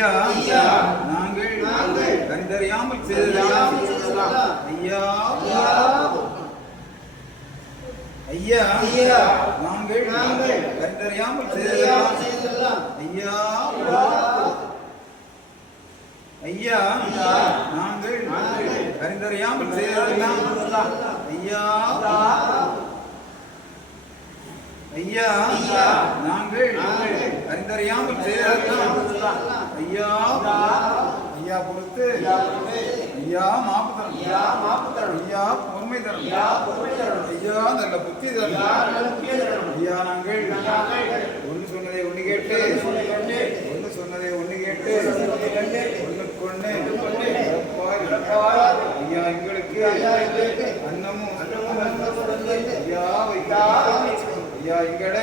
ஐயா நாங்கள் நாங்கள் அறிந்தறியாமல் செய்ததெல்லாம் ஐயா ஐயா ஐயா நாங்கள் நாங்கள் செய்ததெல்லாம் செய்ததெல்லாம் ஐயா ஐயா நாங்கள் நாங்கள் அறிந்தறியாமல் செய்ததெல்லாம் ஐயா ஐயா நாங்கள் நாங்கள் அறிந்தறியாமல் செய்ததெல்லாம் ஐயா ஐயா பொறுத்து ஐயா மாப்பு தரும் ஐயா மாப்பு தரும். ஐயா பொறுமை தரும் ஐயா பொறுமை தரும். ஐயா நல்ல புத்தி தரும் ஐயா நல்ல புத்தி. ஐயா நாங்கள் ஒன்று சொன்னதை ஒன்று கேட்டு ஒன்று சொன்னதை ஒன்று கேட்டு ஒன்றுக்கு ஒன்று ஐயா எங்களுக்கு அன்னமும் ஐயா ஐயா ஐயா எங்களை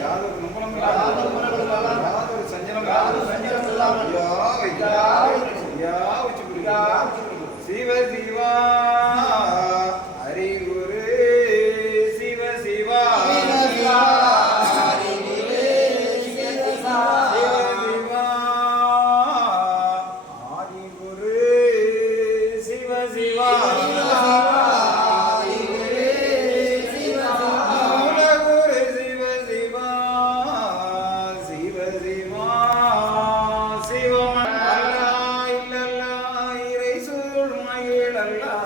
யாதொரு நம்பலம் யாதொரு சஞ்சலம் யாதொரு சஞ்சலம் இல்லாமல் ஐயா சிவ சிவா ಎಲ್ಲ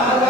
Para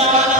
சிவ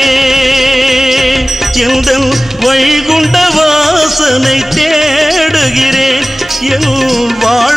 எந்த வைகுண்ட வாசனை தேடுகிறேன்? என் வாழ்வெல்லாம்